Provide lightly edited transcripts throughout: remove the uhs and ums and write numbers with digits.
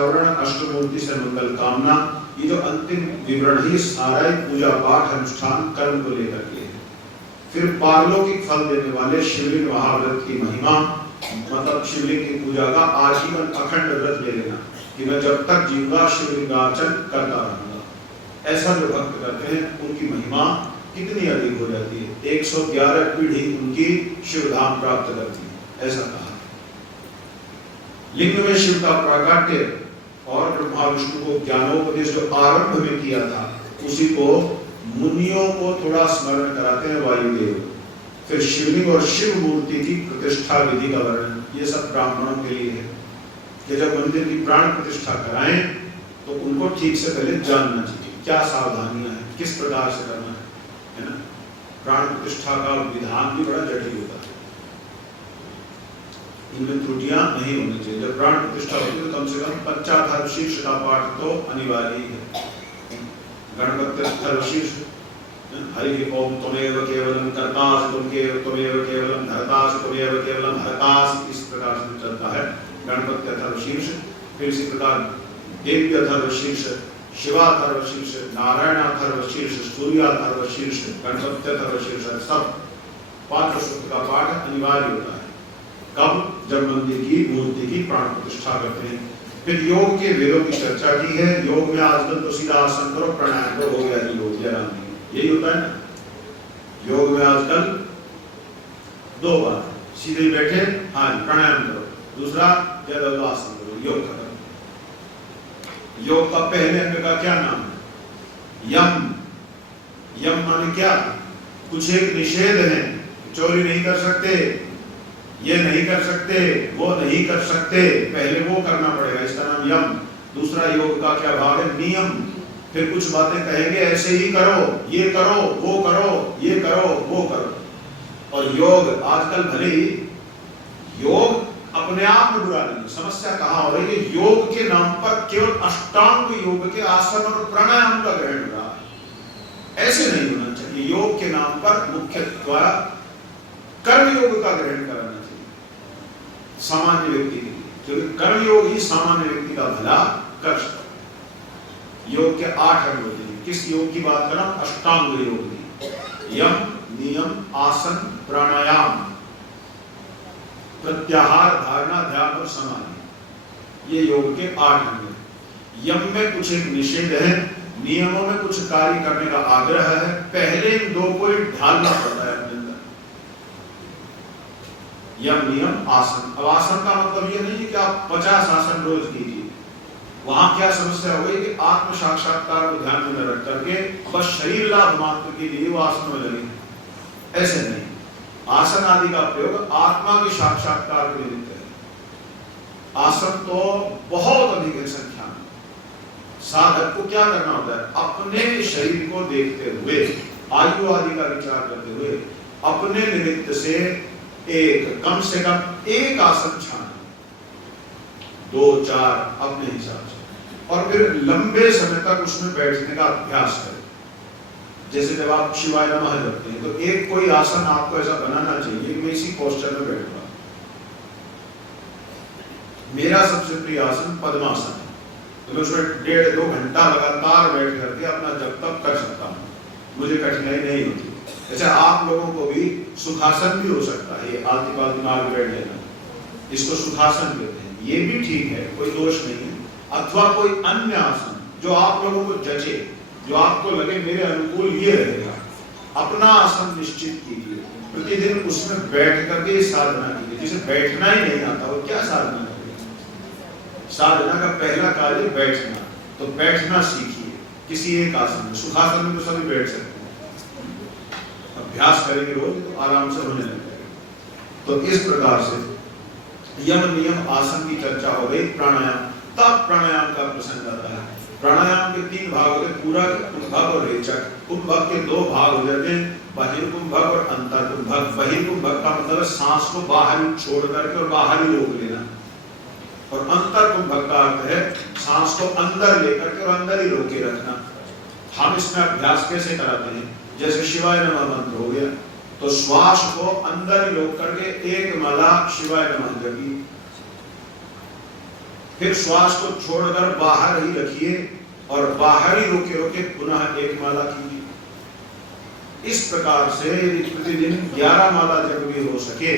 अष्टावरण अष्टमूर्ति से मंगल कामना, ये जो अंतिम विवरण ही सारा पूजा पाठ अनुष्ठान कर्म को लेकर के है। फिर पारलौकिक फल देने वाले शिवलिंग महाव्रत की महिमा, मतलब शिवलिंग की पूजा का आजीवन अखंड व्रत ले लेना कि मैं जब तक जीऊंगा शिवलिंगार्चन करता रहूंगा। ऐसा जो भक्त करते हैं उनकी महिमा कितनी अधिक हो जाती है, 111 पीढ़ी उनकी शिवधाम प्राप्त करती है, ऐसा कहा। लिंग में शिव का प्राकट्य और ब्रह्मा विष्णु को ज्ञानोपदेश जो आरंभ में किया था, उसी को मुनियों को थोड़ा स्मरण कराते हैं वायुदेव। फिर शिवलिंग और शिव मूर्ति की प्रतिष्ठा विधि का वर्णन, ये सब ब्राह्मणों के लिए है कि जब मंदिर की प्राण प्रतिष्ठा कराएं तो उनको ठीक से पहले जानना चाहिए क्या सावधानियां हैं, किस प्रकार से करना है ना। प्राण प्रतिष्ठा का विधान भी बड़ा जटिल होता है, इनमें त्रुटियां नहीं होनी चाहिए। जब प्राण प्रतिष्ठा होती है तो कम से कम पंचाक्षर शीर्ष का पाठ तो अनिवार्य ही है। गणपति शीर्ष हरि ओम त्वमेव केवलम कर्तासि त्वमेव केवलम धर्तासि त्वमेव केवलम हर्तासि, इस प्रकार से चलता है गणपति अथर्वशीर्ष। फिर इसी प्रकार देवी अथर्वशीर्ष, शिवाथर्वशीर्ष, नारायण अथर्वशीर्ष, सूर्य अथर्वशीर्ष, गणपति अथर्वशीर्ष, सब पांच सूक्त का पाठ अनिवार्य होता है। कब? जब मंदिर की मूर्ति की प्राण प्रतिष्ठा करते हैं। फिर योग के वेदों की चर्चा की है। योग में आजकल तो सीधा आसन करो प्राणायाम करो हो गया जी, योग जरा यही होता है ना। योग में आजकल दो बात, सीधे बैठे हाँ प्राणायाम करो, दूसरा ज्यादा आसन करो, योग खत्म। योग का पहले अंग का क्या नाम है? यम। यम माने क्या? कुछ एक निषेध है, चोरी नहीं कर सकते, ये नहीं कर सकते, वो नहीं कर सकते, पहले वो करना पड़ेगा, इसका नाम यम। दूसरा योग का क्या भाग है? नियम। फिर कुछ बातें कहेंगे ऐसे ही करो, ये करो, वो करो, ये करो, वो करो। और योग आजकल भले ही योग अपने आप में बुरा नहीं, समस्या कहाँ हो रही है? योग के नाम पर केवल अष्टांग योग के आसन और प्राणायाम का ग्रहण हो रहा है। ऐसे नहीं होना चाहिए। योग के नाम पर मुख्यतः कर्म योग का ग्रहण करना चाहिए सामान्य व्यक्ति के लिए, क्योंकि कर्म योग ही सामान्य व्यक्ति का भला कर सकता है। योग के 8 अंग होते हैं। किस योग की बात करें? अष्टांग योग की। यम, नियम, आसन, प्राणायाम, प्रत्याहार, धारणा, ध्यान और समाधि, ये योग के 8 अंग हैं। यम में कुछ एक निषेध है, नियमों में कुछ कार्य करने का आग्रह है। पहले इन दो को ढालना पड़ता है अपने अंदर, यम, नियम, आसन। अब आसन का मतलब ये नहीं है कि आप 50 आसन रोज कीजिए। वहां क्या समस्या हो गई कि आत्म साक्षात्कार को ध्यान में रख करके बस शरीर लाभ मात्र के लिए वो आसन में लगे, ऐसे नहीं। आसन आदि का प्रयोग आत्मा के साक्षात्कार के निमित्त है। आसन तो बहुत अधिक है संख्या में। साधक को क्या करना होता है? अपने शरीर को देखते हुए, आयु आदि का विचार करते हुए, अपने निमित्त से एक, कम से कम एक आसन छाने, 2-4 अपने हिसाब से, और फिर लंबे समय तक उसमें बैठने का अभ्यास करें। जैसे जब आप शिवाय नमः जपते हैं तो एक कोई आसन आपको ऐसा बनाना चाहिए कि मैं इसी पोस्चर में बैठूंगा। मेरा सबसे प्रिय आसन पद्मासन है, तो मैं उसमें 1.5-2 घंटा लगातार बैठ करके अपना जप तप कर सकता हूँ, मुझे कठिनाई नहीं होती। जैसे आप लोगों को भी सुखासन भी हो सकता है, ये आलती पालती मार बैठ लेना, इसको सुखासन कहते हैं, ये भी ठीक है, कोई दोष नहीं है। अथवा कोई अन्य आसन जो आप लोगों को जचे, जो आपको लगे मेरे अनुकूल ये रहेगा, अपना आसन निश्चित कीजिए। प्रतिदिन उसमें बैठ करके साधना कीजिए। जिसे बैठना ही नहीं आता वो क्या साधना करेगा? साधना का पहला कार्य बैठना, तो बैठना सीखिए किसी एक आसन में। सुखासन में तो सभी बैठ सकते हैं, अभ्यास करेंगे रोज तो आराम से होने लगेगा। तो इस प्रकार से यम, नियम, आसन की चर्चा हो गई। प्राणायाम, तब प्राणायाम का प्रसंग आता है। प्राणायाम के 3 भाग होते हैं, पूरक, कुंभक और रेचक। कुंभक के 2 भाग हो जाते हैं, बहिर्कुंभक और अंतर्कुंभक। बहिर्कुंभक का मतलब सांस को बाहर छोड़ करके और बाहर ही रोक लेना, और अंतर्कुंभक का अर्थ है सांस को अंदर लेकर के और अंदर ही रोके रखना। हम इसमें अभ्यास कैसे कराते हैं? जैसे शिवाय नमः मंत्र हो गया, तो श्वास को अंदर ही रोक करके एक माला शिवाय नमः जपी, फिर श्वास को छोड़कर बाहर ही रखिए और बाहर ही रोके रोके पुनः एक माला कीजिए। इस प्रकार से यदि प्रतिदिन 11 माला जब भी हो सके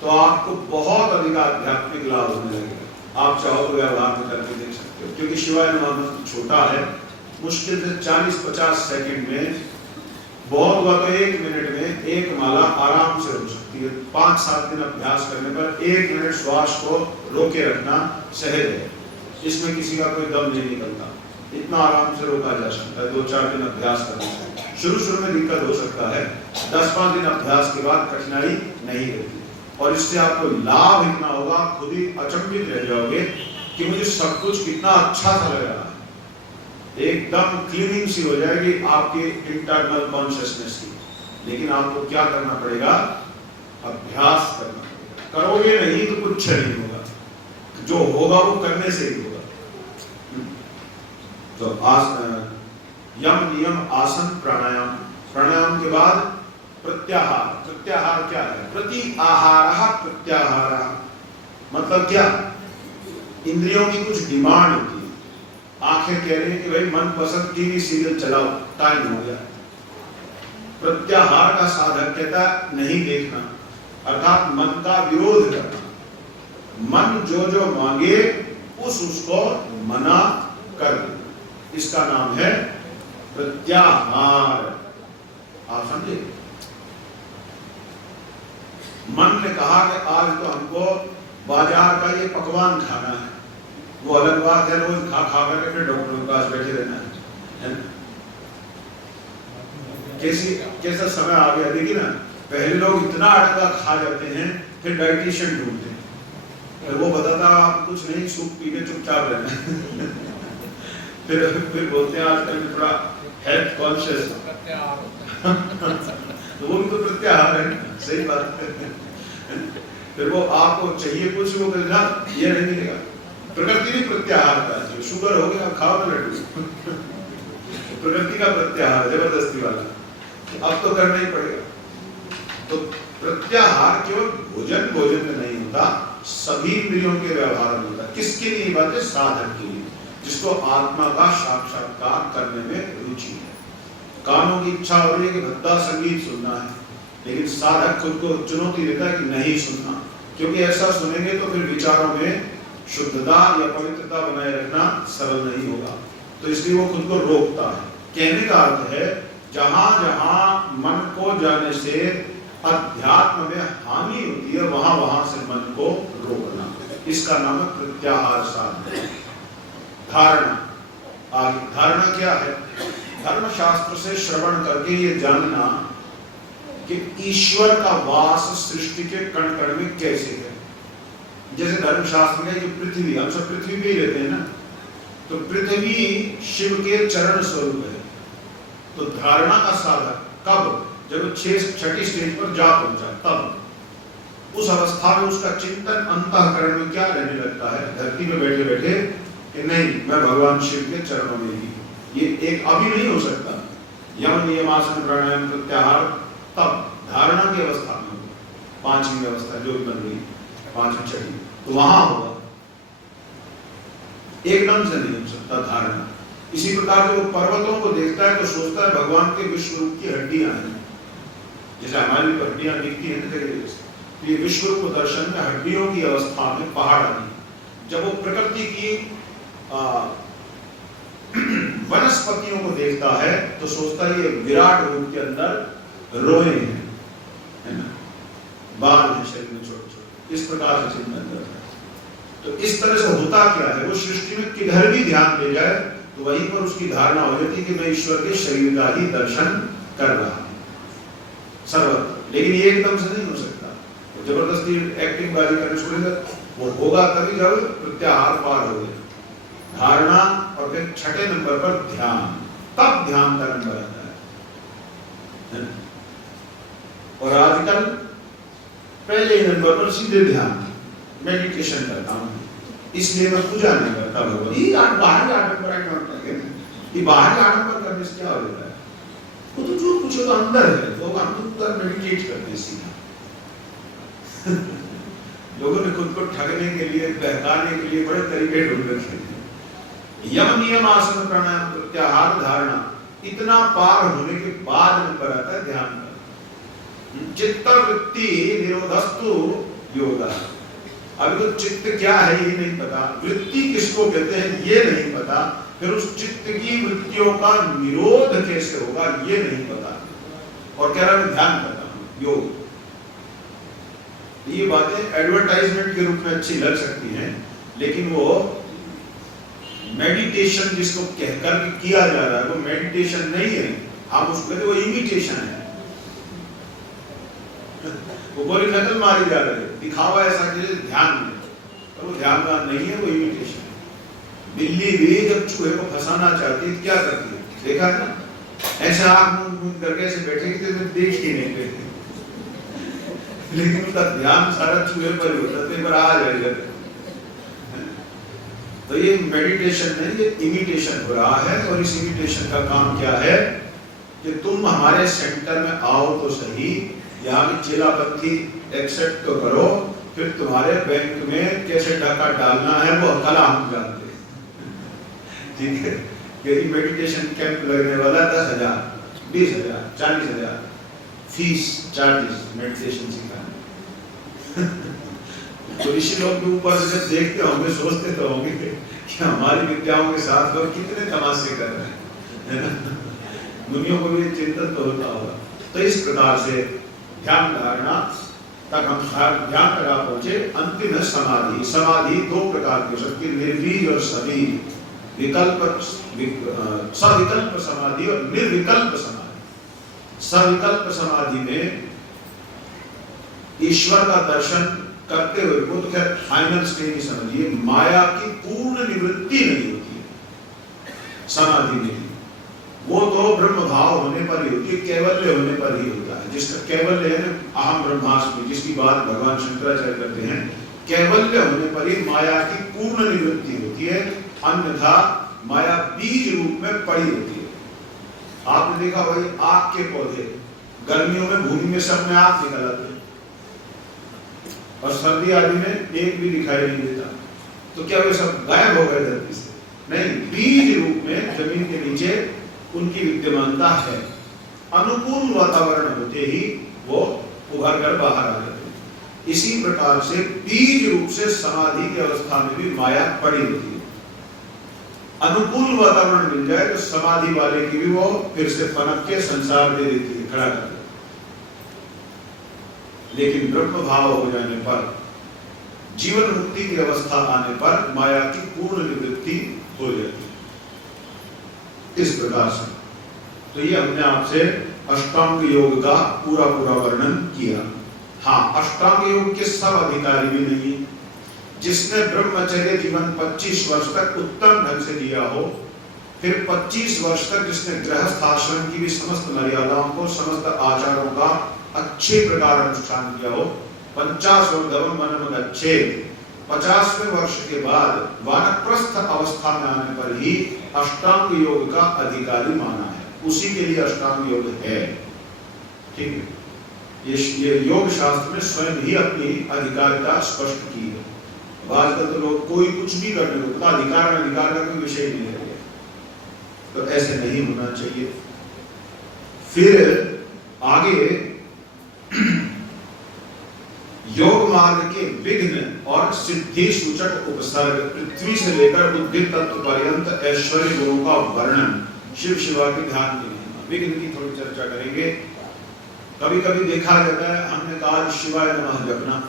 तो आपको बहुत अधिक आध्यात्मिक लाभ होने लगेगा। आप चाहो तो व्यवहार में करके देख सकते हो, क्योंकि शिवाय नमः मंत्र छोटा है, मुश्किल से 40-50 सेकंड में, बहुत हुआ तो 1 मिनट में एक माला आराम से हो सकती है। 5-7 दिन अभ्यास करने पर 1 मिनट श्वास को रोके रखना सहज है, इसमें किसी का कोई दम नहीं निकलता, इतना आराम से रोका जा सकता है 2-4 दिन अभ्यास करने से। शुरू में दिक्कत हो सकता है, 10-5 दिन अभ्यास के बाद कठिनाई नहीं होती और इससे आपको लाभ इतना होगा, खुद ही अचंभित रह जाओगे कि मुझे सब कुछ कितना अच्छा सा लग रहा है। एकदम क्लीनिंग सी हो जाएगी आपकी इंटरनल कॉन्शियसनेस की। लेकिन आपको क्या करना पड़ेगा? अभ्यास करना पड़ेगा। करोगे नहीं तो कुछ नहीं होगा, जो होगा वो करने से ही होगा। तो यम नियम आसन प्राणायाम, प्राणायाम के बाद प्रत्याहार। प्रत्याहार क्या है? प्रति आहार प्रत्याहार मतलब क्या? इंद्रियों की कुछ डिमांड होती है। आंखें कह रही है कि भाई मन पसंद टीवी सीरियल चलाओ, टाइम हो गया। प्रत्याहार का साधक कहता नहीं देखना, अर्थात मन का विरोध करना। मन जो जो मांगे उसको मना कर देना, इसका नाम है प्रत्याहार। आप समझे? मन ने कहा कि आज तो हमको बाजार का ये पकवान खाना है, वो अलग बात है, रोज खा खा करके फिर डॉक्टर के पास बैठे रहना है। कैसा समय आ गया, देखिए ना, पहले लोग इतना अटका खा जाते हैं, फिर डाइटिशियन ढूंढते हैं, फिर वो बताता आप कुछ नहीं, सूप पी के चुपचाप रहना फिर बोलते हैं आजकल थोड़ा हेल्थ कॉन्शियस तो वो भी तो प्रत्याहार है, सही बात है। फिर वो आपको चाहिए कुछ, वो कहना ये नहीं मिलेगा। प्रकृति भी प्रत्याहार का है, शुगर हो गया खाओ तो लड्डू प्रकृति का प्रत्याहार जबरदस्ती वाला, अब तो करना ही पड़ेगा। तो प्रत्याहार केवल भोजन में नहीं होता, सभी इंद्रियों के व्यवहार में होता। किसके लिए बात है? साधक के लिए, जिसको आत्मा का साक्षात्कार करने में रुचि है। कानों की इच्छा हो रही है कि भद्दा संगीत सुनना है, लेकिन साधक खुद को चुनौती देता है कि नहीं सुनना, क्योंकि ऐसा सुनेंगे तो फिर विचारों में शुद्धता या पवित्रता बनाए रखना सरल नहीं होगा। तो इसलिए वो खुद को रोकता है। कहने का अर्थ है, जहां जहां मन को जाने से अध्यात्म में हानि होती है, वहां वहां से मन को रोकना, इसका नाम है प्रत्याहार साधना। धारणा, आगे धारणा क्या है? धर्म शास्त्र से श्रवण करके ये जानना कि ईश्वर का वास सृष्टि के कण कण में कैसे है। जैसे धर्म शास्त्र में कि पृथ्वी, हम सब पृथ्वी पे ही रहते हैं ना, तो पृथ्वी शिव के चरण स्वरूप है। तो धारणा का साधक कब? जब 6ठी स्टेज पर जा पहुंचा, तब उस अवस्था में उसका चिंतन अंतःकरण में क्या रहने लगता है? धरती में बैठे बैठे कि नहीं, मैं भगवान शिव के चरणों में ही। ये एक अभी नहीं हो सकता। यम नियम आसन प्राणायाम प्रत्याहार तब धारणा की अवस्था में होगा, 5वीं अवस्था जो भी बन रही, 5वीं 6ठी, तो वहां होगा। एकदम से नहीं हो सकता धारणा। इसी प्रकार से वो पर्वतों को देखता है तो सोचता है भगवान के विश्व रूप की हड्डियां हैं, जैसे हमारी हड्डियां दिखती हैं तो ये विश्व रूप दर्शन में हड्डियों की अवस्था में पहाड़ आदि। जब वो प्रकृति की वनस्पतियों को देखता है तो सोचता है ये विराट रूप के अंदर रोए हैं, है ना, बाल हैं शरीर में छोटे छोटे, इस प्रकार से चिंतन करता है। तो इस तरह से होता क्या है, वो सृष्टि में किधर भी ध्यान दे जाए तो वहीं पर उसकी धारणा हो जाती है कि मैं ईश्वर के शरीर का ही दर्शन कर रहा हूं सर्वत्र। लेकिन ये एकदम से नहीं हो सकता, तो जबरदस्ती एक्टिंग बाजी करने छोड़ेगा, वो होगा तभी जब प्रत्याहार पार हो गया। धारणा और फिर 6ठे नंबर पर ध्यान, तब ध्यान का नंबर आता है। और आजकल पहले नंबर पर सीधे ध्यान, मेडिटेशन करता हूं, इसलिए मैं पूजा नहीं करता भगवान। ये बाहर आडंबर ये बाहर आडंबर करने से क्या हो जाता है? वो तो जो कुछ तो अंदर है, तो हम तो मेडिटेट करते हैं सीधा लोगों ने खुद को ठगने के लिए, बहकाने के लिए बड़े तरीके ढूंढ रखे हैं। यम नियम, आसन, प्राणायाम, प्रत्याहार, धारणा, इतना पार होने के बाद में पर आता है ध्यान का। चित्त वृत्ति निरोधस्तु योग। अभी तो चित्त क्या है ये नहीं पता, वृत्ति किसको कहते हैं ये नहीं पता, फिर उस चित्त की वृत्तियों का निरोध कैसे होगा ये नहीं पता, और कह रहा मैं ध्यान करता हूं योग। ये बातें एडवर्टाइजमेंट के रूप में अच्छी लग सकती हैं, लेकिन वो मेडिटेशन जिसको कहकर किया जा रहा है वो मेडिटेशन नहीं है, आप उसको कहते वो इमिटेशन है। वो बोली नकल मारी जा रही है, दिखावा ऐसा कि ध्यान में, और वो ध्यान का नहीं है, वो इमिटेशन है। बिल्ली भी जब चूहे को फंसाना चाहती है क्या करती है, देखा है ना, ऐसे आंख मूंद करके ऐसे बैठेगी तो देख ही नहीं पाती, लेकिन उसका ध्यान सारा चूहे पर ही होता है, पर आ जाएगा। तो ये मेडिटेशन नहीं, ये इमिटेशन हो रहा है। और इस इमिटेशन का काम क्या है कि तुम हमारे सेंटर में आओ तो सही, यहाँ की चिलापत्ती एक्सेप्ट तो करो, फिर तुम्हारे बैंक में कैसे टका डालना है वो कला हम जानते हैं। ठीक है, यदि मेडिटेशन कैंप लगने वाला 10,000, 20,000, 40,000 फीस चार्जेस मेडिटेशन सिखाने। तो ऋषि लोग के ऊपर से जब देखते होंगे सोचते तो होंगे कि हमारी विद्याओं के साथ लोग कितने तमाशे कर रहे हैं, है ना। मुनियों को भी चिंतन तो होता होगा। तो इस प्रकार से ध्यान धारणा तक हम ध्यान तक आप पहुंचे। अंतिम है समाधि। समाधि दो प्रकार की हो सकती है, निर्वीज और सवीज, विकल्प, सविकल्प समाधि और निर्विकल्प समाधि। सविकल्प समाधि में ईश्वर का दर्शन करते हुए, वो तो खैर फाइनल स्टेज ही समझिए, माया की पूर्ण निवृत्ति नहीं होती है समाधि में, वो तो ब्रह्म भाव होने पर ही होती है, कैवल्य होने पर ही होता है। जिसका कैवल्य है अहम ब्रह्मास्मि, जिसकी बात भगवान शंकराचार्य करते हैं, कैवल्य होने पर ही माया की पूर्ण निवृत्ति होती है, अन्यथा माया बीज रूप में पड़ी होती है। आपने देखा भाई आग के पौधे गर्मियों में भूमि में सब में आग निकल आते हैं, और सर्दी आदि में एक भी दिखाई नहीं देता, तो क्या वे सब गायब हो गए धरती से? नहीं, बीज रूप में जमीन के नीचे उनकी विद्यमानता है। अनुकूल वातावरण होते ही वो उभर कर बाहर आ जाते हैं। इसी प्रकार से बीज रूप से समाधि की अवस्था में भी माया पड़ी होती है। अनुकूल वातावरण मिल जाए तो समाधि वाले की भी वो फिर से पनप के संसार दे देती है, खड़ा कर देती है। लेकिन ब्रह्म भाव हो जाने पर, जीवन मुक्ति की अवस्था आने पर माया की पूर्ण निवृत्ति हो जाती है। इस प्रकार से तो ये हमने आपसे अष्टांग योग का पूरा वर्णन किया। हाँ, अष्टांग योग के सब अधिकारी भी नहीं। जिसने ब्रह्मचर्य जीवन 25 वर्ष तक उत्तम ढंग से जिया हो, फिर 25 वर्ष तक जिसने गृहस्थ आश्रम की भी समस्त मर्यादाओं को, समस्त आचारों का अच्छे प्रकार अनुष्ठान किया हो, 50 मन अच्छे 50वें वर्ष के बाद वानप्रस्थ अवस्था में आने पर ही अष्टांग योग का अधिकारी माना है। उसी के लिए अष्टांग योग है। ठीक है, ये योग शास्त्र में स्वयं ही अपनी अधिकारिता स्पष्ट की है। आजकल तो लोग कोई कुछ भी करने को, अधिकार का कोई विषय नहीं है, तो ऐसे नहीं होना चाहिए। फिर आगे योग मार्ग के विघ्न और सिद्धि सूचक उपसर्ग, पृथ्वी से लेकर बुद्धि तत्व पर्यंत ऐश्वर्य गुणों का वर्णन, शिव शिवा के ध्यान के लिए विघ्न की थोड़ी चर्चा करेंगे। कभी कभी देखा जाता है, हमने कहा शिवाय नमः जपना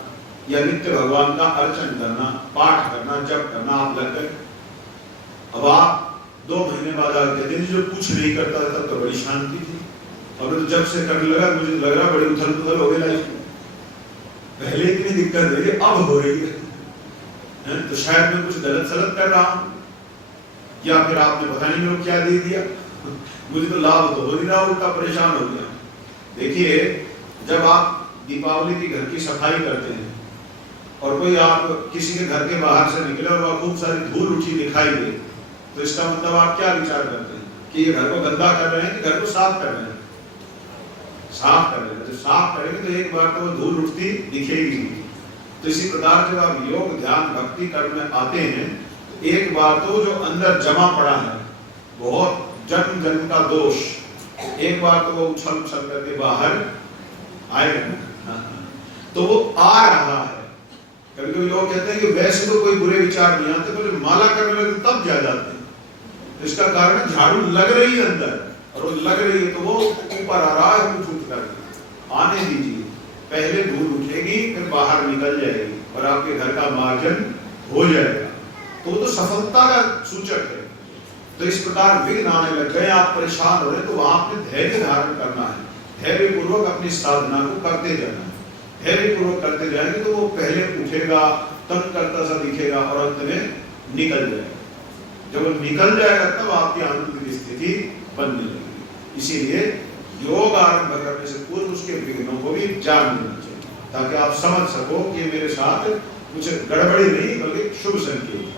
या नित्य भगवान का अर्चन करना, पाठ करना, जप करना, आप लग गए। अब आप 2 महीने बाद आप कहते हैं जो कुछ नहीं करता तब तो बड़ी शांति थी, अब तो जब से करने लगा मुझे लग रहा बड़ी उथल पुथल हो गई लाइफ में। पहले इतनी दिक्कत रही है, अब हो रही है। तो शायद मैं कुछ गलत सलत कर रहा हूं, या फिर आपने पता नहीं लोग क्या दे दिया, मुझे तो लाभ तो हो नहीं रहा, उल्टा परेशान हो गया। देखिए, जब आप दीपावली की घर की सफाई करते हैं और कोई आप किसी के घर के बाहर से निकले और वहां खूब सारी धूल उठी दिखाई दे, तो इसका मतलब आप क्या विचार करते हैं कि ये घर को गंदा कर रहे हैं कि घर को साफ कर रहे हैं? साफ कर रहे हैं। तो साफ करेंगे तो एक बार तो धूल उठती दिखेगी, तो इसी प्रकार जब आप योग ध्यान भक्ति कर्म में आते हैं तो एक बार तो जो अंदर जमा पड़ा है बहुत जन्म जन्म का दोष, एक बार तो वो उछल उछल करके बाहर आएगा, तो वो आ रहा है। कभी कभी लोग कहते हैं कि वैसे तो कोई बुरे विचार नहीं आते, पर माला करने लगे तब जा जाते हैं। तो इसका कारण झाड़ू लग रही है अंदर, और वो लग रही है तो वो ऊपर आ रहा है, कुछ उठ कर आने दीजिए, पहले धूल उठेगी फिर बाहर निकल जाएगी और आपके घर का मार्जन हो जाएगा। तो वो तो सफलता का सूचक है। तो इस प्रकार विघ्न आने लग गए, आप परेशान हो रहे, तो वहां पे धैर्य धारण करना है, धैर्य पूर्वक अपनी साधना को करते जाना है। धैर्य पूर्वक करते जाएंगे तो वो पहले उठेगा, तंग करता सा दिखेगा और अंत में निकल जाएगा। जब वो निकल जाएगा तब आपकी आनंद की स्थिति बनने लगेगी। इसीलिए योग आरंभ करने से पूर्व उसके विघ्नों को भी जान लेना चाहिए, ताकि आप समझ सको कि मेरे साथ कुछ गड़बड़ी नहीं बल्कि शुभ संकेत।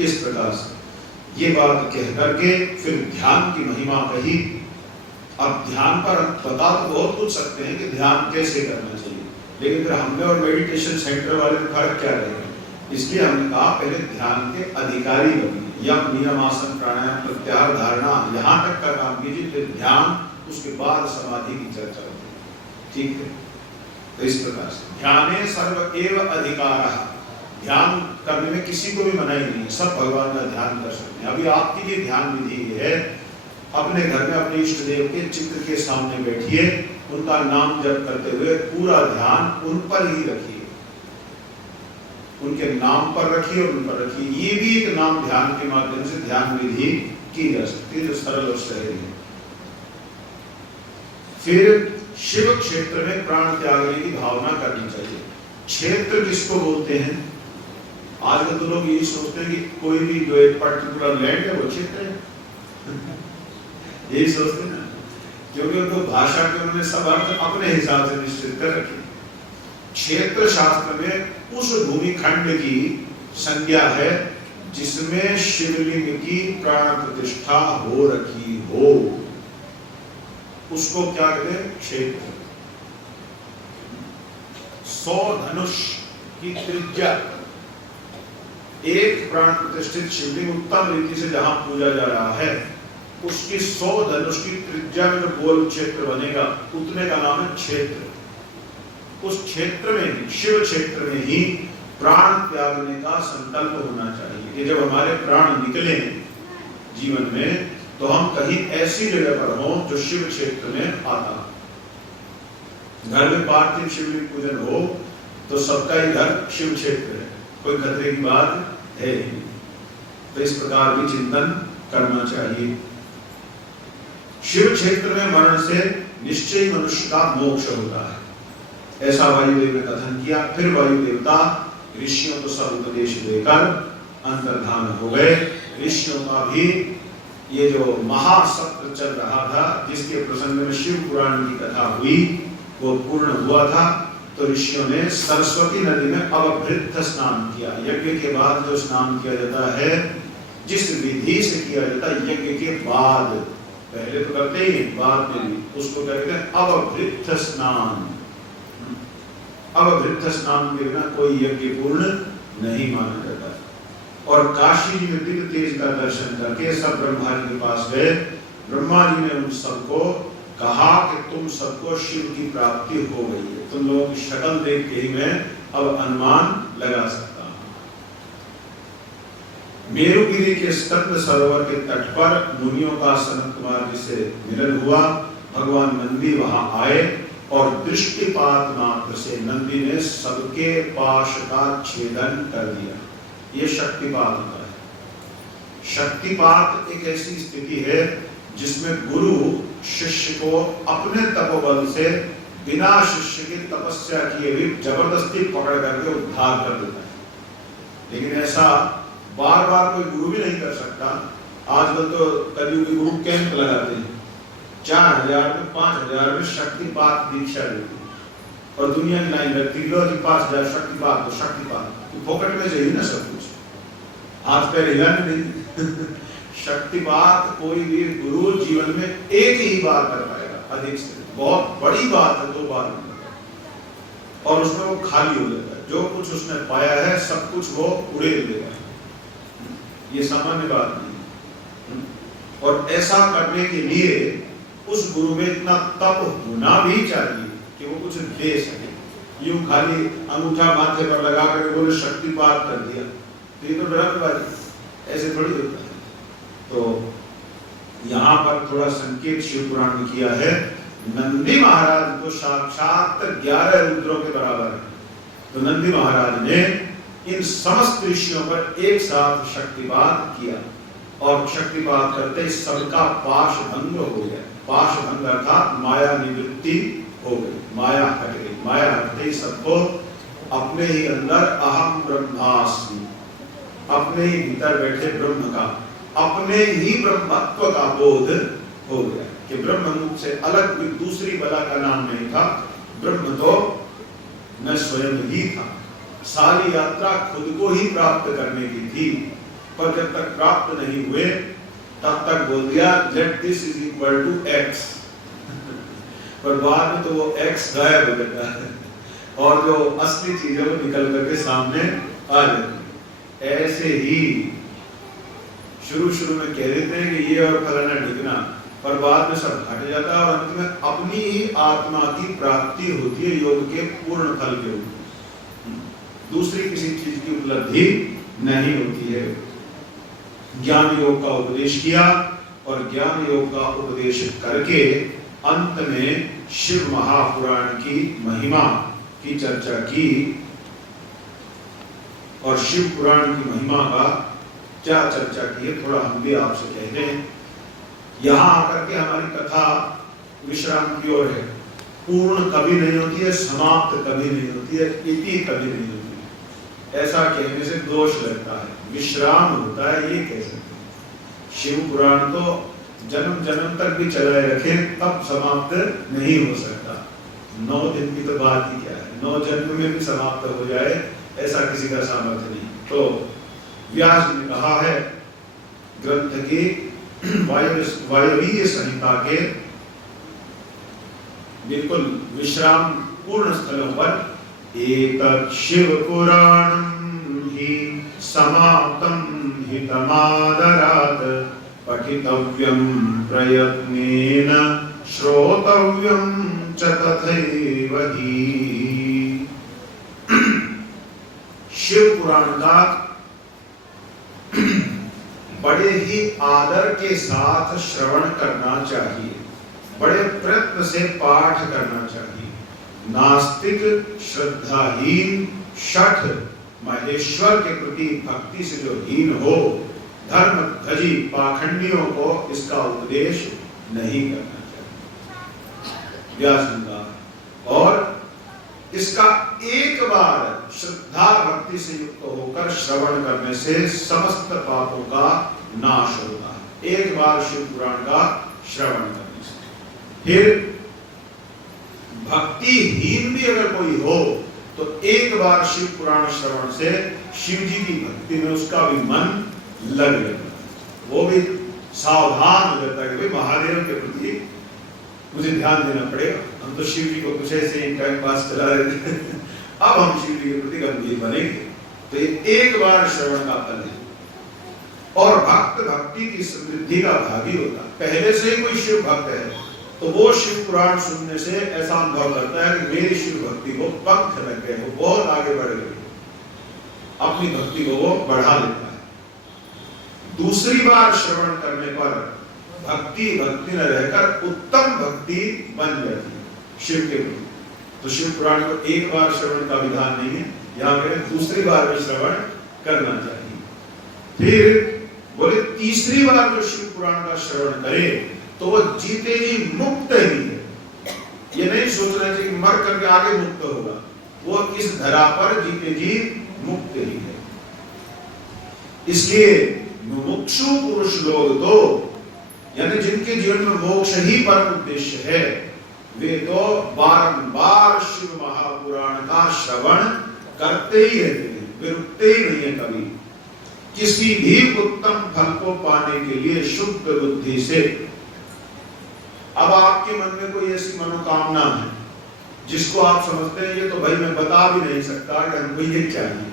इस प्रकार से ये बात कह करके फिर ध्यान की महिमा कही। अब ध्यान पर बता तो बहुत कुछ सकते हैं कि ध्यान कैसे करना चाहिए, लेकिन फिर हमने और मेडिटेशन सेंटर वाले में फर्क क्या रहेगा, इसलिए हमने कहा पहले ध्यान के अधिकारी बनिए। यम नियम आसन प्राणायाम प्रत्याहार धारणा यहाँ तक का काम कीजिए, फिर ध्यान, उसके बाद समाधि की चर्चा होगी। ठीक है, तो इस प्रकार से ध्याने सर्व एव अधिकारः, ध्यान करने में किसी को भी मनाही नहीं है, सब भगवान का ध्यान कर सकते हैं। अभी आपके लिए ध्यान विधि है, अपने घर में अपने इष्ट देव के चित्र के सामने बैठिए, उनका नाम जप करते हुए पूरा ध्यान उन पर ही रखिए, उनके नाम पर रखिए और उन पर रखिए। ये भी एक नाम ध्यान के माध्यम से ध्यान विधि की जा सकती है, जो सरल और सहज है। फिर शिव क्षेत्र में प्राण त्यागने की भावना करनी चाहिए। क्षेत्र किसको बोलते हैं? आजकल तो लोग यही सोचते हैं कि कोई भी जो एक पर्टिकुलर लैंड है वो क्षेत्र है यही सोचते हैं ना, क्योंकि उनको भाषा के उन्होंने सब अर्थ अपने हिसाब से निश्चित कर रखे। क्षेत्र शास्त्र में उस भूमि खंड की संज्ञा है जिसमें शिवलिंग की प्राण प्रतिष्ठा हो रखी हो, उसको क्या कहते हैं? क्षेत्र। 100 धनुष की त्रिज्या, एक प्राण प्रतिष्ठित शिवलिंग उत्तम रीति से जहां पूजा जा रहा है, उसकी 100 धनुष की त्रिज्या में जो गोल क्षेत्र बनेगा, उतने का नाम है क्षेत्र। उस क्षेत्र में, शिव क्षेत्र में ही प्राण त्यागने का संकल्प होना चाहिए कि जब हमारे प्राण निकले जीवन में, तो हम कहीं ऐसी जगह पर हों जो शिव क्षेत्र में आता। घर में पार्थिव शिवलिंग पूजन हो तो सबका ही घर शिव क्षेत्र है, कोई खतरे की बात है ही। तो इस प्रकार भी चिंतन करना चाहिए। शिव क्षेत्र में मरण से निश्चय मनुष्य का मोक्ष होता है, ऐसा वायुदेव ने कथन किया। फिर वायु देवता ऋषियों को सब उपदेश देकर अंतर्धान हो गए। ऋषियों का भी ये जो महासत्र चल रहा था, जिसके प्रसंग में शिव पुराण की कथा हुई, वो पूर्ण हुआ था। तो ऋषियों ने सरस्वती नदी में अवभृत स्नान किया। यज्ञ के बाद जो स्नान किया जाता है, जिस विधि से किया जाता है यज्ञ के बाद, पहले तो करते ही बाद में भी, उसको कहते हैं अवभृत स्नान। अवभृत स्नान के बिना कोई यज्ञ पूर्ण नहीं माना जाता। और काशी जी में दिव्य तेज का दर्शन करके सब ब्रह्मा जी के पास गए। ब्रह्मा जी ने उन सबको कहा कि तुम सबको शिव की प्राप्ति हो गई है, तुम लोगों की शक्ल देख के ही मैं अब अनुमान लगा सकता हूं। मेरुगिरी के स्कंद सरोवर के तट पर मुनियों का सनत कुमार जी से मिलन हुआ। भगवान नंदी वहां आए और दृष्टिपात मात्र से नंदी ने सबके पाश का छेदन कर दिया। ये शक्तिपात होता है। शक्तिपात एक ऐसी स्थिति है जिसमें गुरु शिष्य को अपने तपोबल से बिना शिष्य की तपस्या किए भी जबरदस्ती पकड़ करके उद्धार कर देता है। लेकिन ऐसा बार बार कोई गुरु भी नहीं कर सकता। आजकल तो कलयुगी गुरु कैंप लगाते हैं, 4000 में 5000 में शक्तिपात दीक्षा देती है और दुनिया की लाइन लगती है कि 5000 शक्तिपात तो शक्तिपात फोकट में चाहिए ना सब कुछ, हाथ पैर हिलाने नहीं। शक्तिपात कोई भी गुरु जीवन में एक ही बार कर पाएगा, अधिक से बहुत बड़ी बात है 2 बार नहीं। और उसमें वो खाली हो जाता है। जो कुछ उसने पाया है सब कुछ वो उड़ेल देगा। ये सामान्य बात नहीं। और ऐसा करने के लिए उस गुरु में इतना तप होना भी चाहिए कि वो कुछ दे सके। यूं खाली अंगूठा माथे पर लगा कर बोले शक्तिपात कर दिया तो ये तो ड्रामेबाजी, ऐसे थोड़ी होता है। तो यहाँ पर थोड़ा संकेत शिव पुराण में किया है। नंदी महाराज तो साक्षात 11 रुद्रों के बराबर है। तो नंदी महाराज ने इन समस्त ऋषियों पर एक साथ शक्तिपात किया और शक्तिपात करते सबका पाश भंग हो गया। पाश भंग अर्थात माया निवृत्ति हो गई, माया हट गई। माया हटते ही सबको अपने ही अंदर अहम ब्रह्मास्मि, अपने ही भीतर बैठे ब्रह्म का, अपने ही ब्रह्मत्व का बोध हो गया कि ब्रह्म मुख से अलग कोई दूसरी बला का नाम नहीं था। ब्रह्म तो मैं स्वयं ही था। सारी यात्रा खुद को ही प्राप्त करने की थी, पर जब तक प्राप्त नहीं हुए तब तक बोल दिया let this is equal to X. पर बाद में तो वो एक्स गायब हो जाता है और जो असली चीजें वो निकल करके सामने आ जाती। ऐसे ही शुरू में कह देते हैं कि ये और फलाना ढिकना, पर बाद में सब हट जाता है और अंत में अपनी ही आत्मा की प्राप्ति होती है योग के पूर्ण फल के ऊपर। दूसरी किसी चीज की उपलब्धि नहीं होती है। ज्ञान योग का उपदेश किया और ज्ञान योग का उपदेश करके अंत में शिव महापुराण की महिमा की चर्चा की। और शिव पुराण की महिमा का क्या चर्चा की है थोड़ा हम भी आपसे कहते हैं। यहाँ आकर के हमारी कथा विश्राम की ओर है। पूर्ण कभी नहीं होती है, समाप्त कभी नहीं होती है, इति कभी नहीं होती है। ऐसा कहने से दोष लगता है। विश्राम होता है ये कह सकते हैं। शिव पुराण तो जन्म जन्म तक भी चलाए रखे तब समाप्त नहीं हो सकता। 9 दिन की तो बात ही क्या है, 9 जन्म में भी समाप्त हो जाए ऐसा किसी का सामर्थ्य नहीं। तो व्यास ने कहा है ग्रंथ की वायवीय संहिता के बिल्कुल विश्राम पूर्ण स्थलों पर एतत् शिव पुराणं हि समाप्तं हितमादरात् पठितव्यं प्रयत्नेन श्रोतव्यं च तथैव हि। शिव पुराण का बड़े ही आदर के साथ श्रवण करना चाहिए, बड़े प्रयत्न से पाठ करना चाहिए। नास्तिक श्रद्धाहीन शठ महेश्वर के प्रति भक्ति से जो हीन हो, धर्म ध्वजी पाखंडियों को इसका उपदेश नहीं करना चाहिए। व्यास जी का और इसका एक बार श्रद्धा भक्ति से युक्त होकर श्रवण करने से समस्त पापों का नाश होता है। एक बार शिव पुराण का श्रवण करने से। फिर भक्तिहीन भी अगर कोई हो तो एक बार शिव पुराण श्रवण से शिव जी की भक्ति में उसका भी मन लग जाता है। वो भी सावधान हो जाता है कि भाई महादेव के प्रति मुझे ध्यान देना पड़ेगा। हम तो शिव जी को कुछ ऐसे ही टाइम पास चला रहे थे अब हम शिव जी के प्रति गंभीर बनेंगे। तो ये एक बार श्रवण का फल है। और भक्त भक्ति की समृद्धि का भागी होता है। पहले से ही कोई शिव भक्त है तो वो शिव पुराण सुनने से ऐसा अनुभव करता है कि मेरी शिव भक्ति को पंख लग गए, वो बहुत आगे बढ़ गई, अपनी भक्ति को वो बढ़ा लेता है। दूसरी बार श्रवण करने पर भक्ति भक्ति न रहकर उत्तम भक्ति बन जाती है शिव के प्रति। तो शिव पुराण को एक बार श्रवण का विधान नहीं है, यहाँ पे दूसरी बार भी श्रवण करना चाहिए। फिर बोले तीसरी बार जो शिव पुराण का श्रवण करे तो वो जीते जी मुक्त ही है। ये नहीं सोचना चाहिए कि मर करके आगे मुक्त होगा, वो इस धरा पर जीते जी मुक्त ही है। इसलिए मुमुक्षु पुरुष लोग तो यानी जिनके जीवन में मोक्ष ही परम उद्देश्य है, वे तो बारंबार शिव महापुराण का श्रवण करते ही रहते हैं, वे रुकते ही नहीं है कभी। किसी भी उत्तम फल को पाने के लिए शुद्ध बुद्धि से। अब आपके मन में कोई ऐसी मनोकामना है जिसको आप समझते हैं ये तो भाई मैं बता भी नहीं सकता कि हमको ये चाहिए।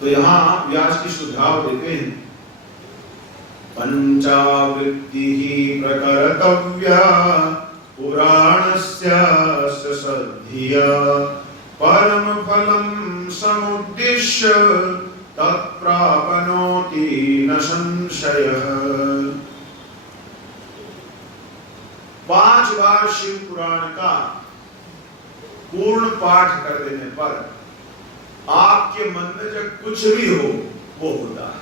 तो यहाँ व्यास की सुझाव देते हैं, पंचावृत्ति प्रकर्तव्या पुराणस्य सद्धिया परम फलम समुद्दिश्य तत्प्राप्नोति न संशयः। 5 बार शिव पुराण का पूर्ण पाठ कर देने पर आपके मन में जब कुछ भी हो वो होता है।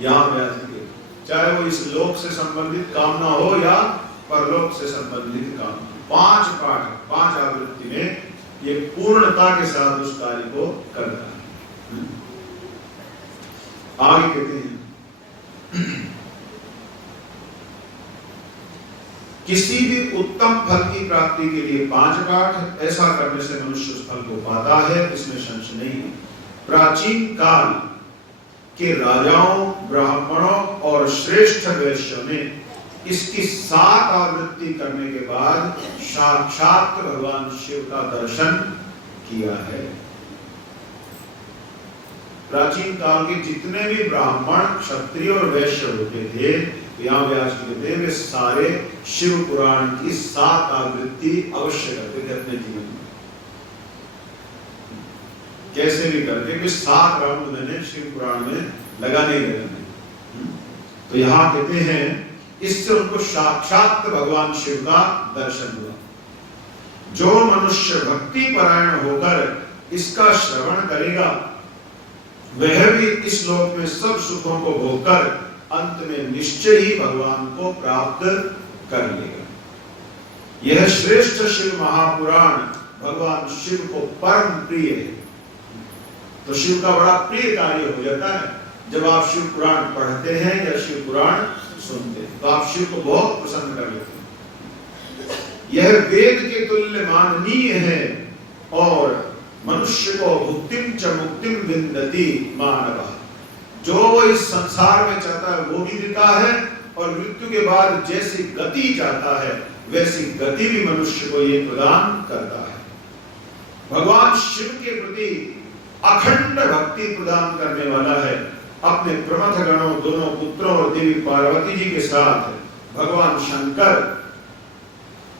यहां व्यास जी, चाहे वो इस लोक से संबंधित कामना हो या परलोक से संबंधित कामना, 5 पाठ 5 आवृत्ति में ये पूर्णता के साथ उस कार्य को करता है। आगे कहते हैं, किसी भी उत्तम फल की प्राप्ति के लिए 5 पाठ, ऐसा करने से मनुष्य उस फल को पाता है, इसमें संशय नहीं है। प्राचीन काल के राजाओं, ब्राह्मणों और श्रेष्ठ वैश्यों ने इसकी 7 आवृत्ति करने के बाद साक्षात भगवान शिव का दर्शन किया है। प्राचीन काल के जितने भी ब्राह्मण, क्षत्रिय और वैश्य होते थे, यहाँ व्यास कहते हैं वे सारे शिव पुराण की 7 आवृत्ति अवश्य करते थे अपने जीवन में। कैसे भी करके कि 7 राउंड उन्होंने शिव पुराण में लगाने ही लगाने। तो यहाँ कहते हैं इससे उनको साक्षात भगवान शिव का दर्शन हुआ। जो मनुष्य भक्ति परायण होकर इसका श्रवण करेगा वह भी इस लोक में सब सुखों को भोगकर अंत में निश्चय ही भगवान को प्राप्त कर लेगा। यह श्रेष्ठ शिव महापुराण भगवान शिव को परम प्रिय है। तो शिव का बड़ा प्रिय कार्य हो जाता है जब आप शिव पुराण पढ़ते हैं या शिव पुराण सुनते हैं, तो आप शिव को बहुत प्रसन्न कर लेते हैं। यह वेद के तुल्य माननीय है और मनुष्य को भुक्तिम च मुक्तिम विन्दति मानवः। जो वो इस संसार में चाहता है वो भी देता है और मृत्यु के बाद जैसी गति चाहता है वैसी गति भी मनुष्य को ये प्रदान करता है। भगवान शिव के प्रति अखंड भक्ति प्रदान करने वाला है। अपने प्रमथ गणों, दोनों पुत्रों और देवी पार्वती जी के साथ भगवान शंकर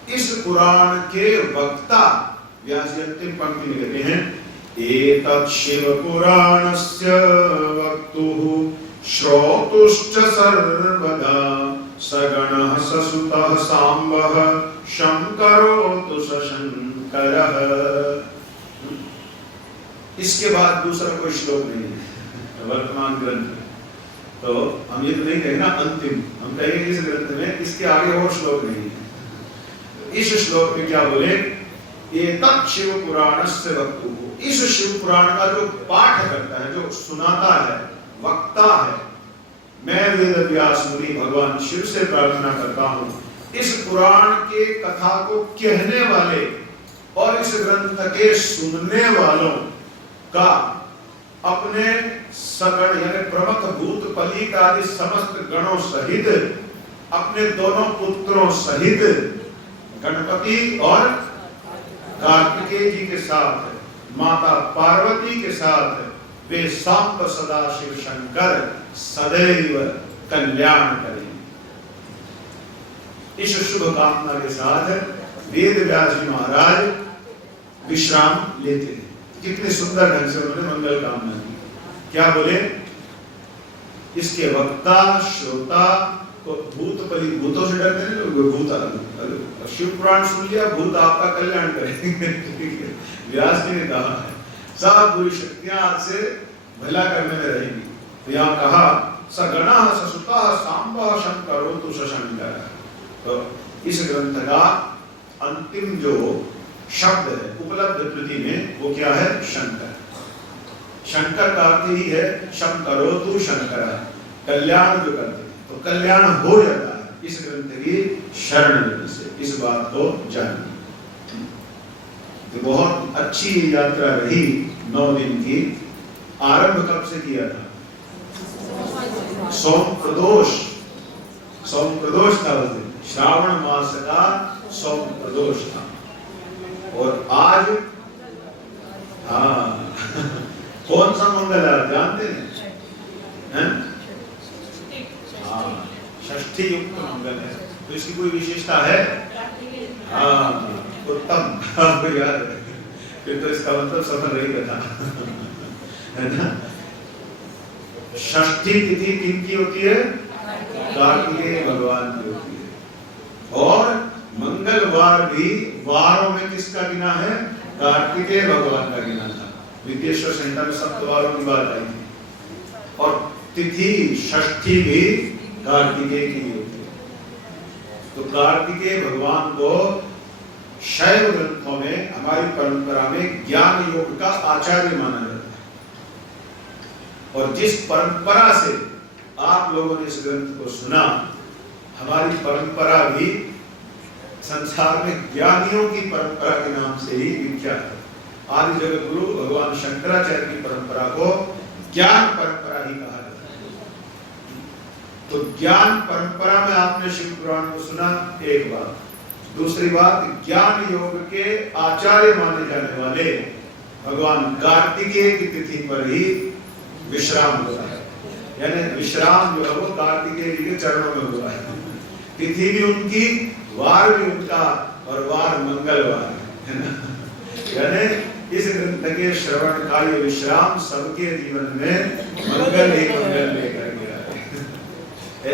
इस पुराण के वक्ता। व्यास जी अंतिम पंक्ति में कहते हैं, एतत् शिव पुराणस्य वक्तुः श्रोतुश्च सर्वदा सगणः ससुतः सांबः शंकरोतु सशंकरः। इसके बाद दूसरा कोई श्लोक नहीं है वर्तमान ग्रंथ में। तो हम ये तो नहीं कहेंगे ना अंतिम, हम कहेंगे इस ग्रंथ में इसके आगे और श्लोक नहीं है। इस श्लोक में क्या बोले, एतत् शिव पुराणस्य वक्तुः। इस शिव पुराण का जो पाठ करता है, जो सुनाता है, वक्ता है, मैं वेद व्यास मुनि भगवान शिव से प्रार्थना करता हूँ इस पुराण के कथा को कहने वाले और इस ग्रंथ के सुनने वालों का अपने सगण यानी प्रमथ भूत पलित आदि समस्त गणों सहित, अपने दोनों पुत्रों सहित, गणपति और कार्तिकेय जी के साथ, माता पार्वती के साथ वे सांब सदाशिव शंकर सदैव कल्याण करें। इस शुभ कामना के साथ वेद व्यास जी महाराज विश्राम लेते हैं। कितने सुंदर ढंग से उन्होंने मंगल कामना की। क्या बोले, इसके वक्ता श्रोता को भूत पली, भूतों से डरते हैं लोग, भूत शिव पुराण सुन लिया भूत आपका कल्याण करेंगे। व्यास जी ने कहा है सब बुरी शक्तियां आपसे भला करने में रहेंगी। तो यहाँ कहा सगणः ससुतः सांबः शंकरोतु सशंकरः। तो इस ग्रंथ का अंतिम जो शब्द है उपलब्ध कृति में वो क्या है, शंकर। शंकर का अर्थ ही है शंकरोतु शंकरः, कल्याण जो करते हैं। तो कल्याण हो जाता है इस ग्रंथ की शरण लेने से। इस बात को जानिए। तो बहुत अच्छी यात्रा रही 9 दिन की। आरंभ कब से किया था, सोम प्रदोष। सोम प्रदोष था उस दिन, श्रावण मास का सोम प्रदोष था। और आज हाँ कौन सा मंगल है आप जानते हैं? हाँ, षष्ठी युक्त मंगल है। तो इसकी कोई विशेषता है? हाँ, उत्तम, आपको याद है, फिर तो इसका मतलब सफल रही कथा है ना। षष्ठी तिथि किनकी होती है? कार्तिकेय भगवान की होती है। और मंगलवार भी वारों में किसका गिना है? कार्तिकेय भगवान का गिना था। विद्येश्वर संहिता में सप्तवारों की बात आई थी। और तिथि षष्ठी भी कार्तिकेय की होती है। तो कार्तिकेय भगवान को शैव ग्रंथों में, हमारी परंपरा में ज्ञान योग का आचार्य माना जाता है। और जिस परंपरा से आप लोगों ने इस ग्रंथ को सुना, हमारी परंपरा भी संसार में ज्ञानियों की परंपरा के नाम से ही विख्यात है। आदि जगत गुरु भगवान शंकराचार्य की परंपरा को ज्ञान परंपरा ही कहा जाता है। तो ज्ञान परंपरा में आपने शिव पुराण को सुना, एक बात। दूसरी बात, ज्ञान योग के आचार्य माने जाने वाले भगवान कार्तिकेय की तिथि पर ही विश्राम होता है। यानी विश्राम जो है वो कार्तिकेय जी के चरणों में होता है। तिथि भी उनकी, वार भी उनका, और वार मंगलवार है ना। यानी इस ग्रंथ के श्रवण का ये विश्राम सबके जीवन में मंगल ही मंगल लेकर गया है।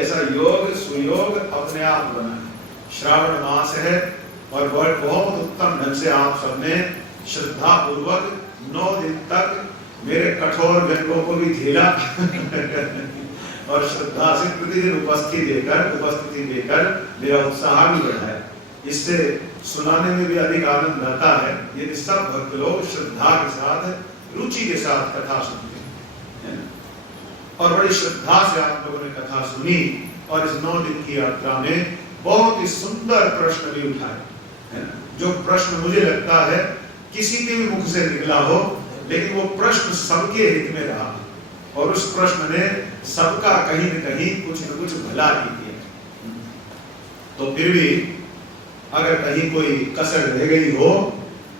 ऐसा योग सुयोग अपने आप बना है। श्रावण मास है और बहुत उत्तम ढंग से आप सबने श्रद्धा पूर्वक 9 दिन तक मेरे कठोर व्यंगों को भी झेला और श्रद्धा से प्रतिदिन उपस्थिति देकर मेरा उत्साह भी बढ़ाया। इससे सुनाने में भी अधिक आनंद आता है यदि सब भक्त लोग श्रद्धा के साथ, रुचि के साथ कथा सुनते हैं। और बड़ी श्रद्धा से आप लोगों ने कथा सुनी और इस 9 दिन की यात्रा में बहुत ही सुंदर प्रश्न भी उठाए, है ना। जो प्रश्न मुझे लगता है किसी के भी मुख से निकला हो, लेकिन वो प्रश्न सबके हित में रहा और उस प्रश्न ने सबका कहीं न कहीं कुछ न कुछ भला ही किया। तो फिर भी अगर कहीं कोई कसर रह गई हो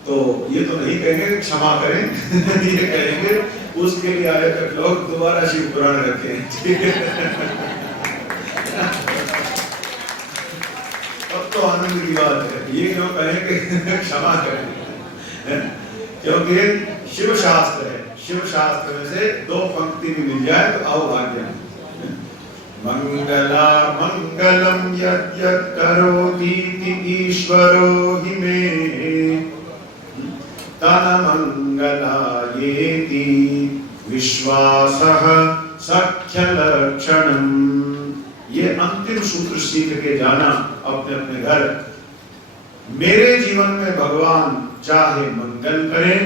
तो ये तो नहीं कहेंगे क्षमा करें ये कहेंगे उसके लिए आए तक लोग दोबारा शिव पुराण रखें, ठीक है। अब तो आनंद की बात है, ये क्यों कहें क्षमा करें, क्योंकि शिव शास्त्र है। शिव शास्त्र में से 2 पंक्ति भी मिल जाए तो आओ भाग्य। मंगला मंगलम यत् यत् करोति ईश्वरो हि मे तन मंगलायेति विश्वासः सख्य लक्षणम। ये अंतिम सूत्र सीख के जाना अपने अपने घर। मेरे जीवन में भगवान चाहे मंगल करें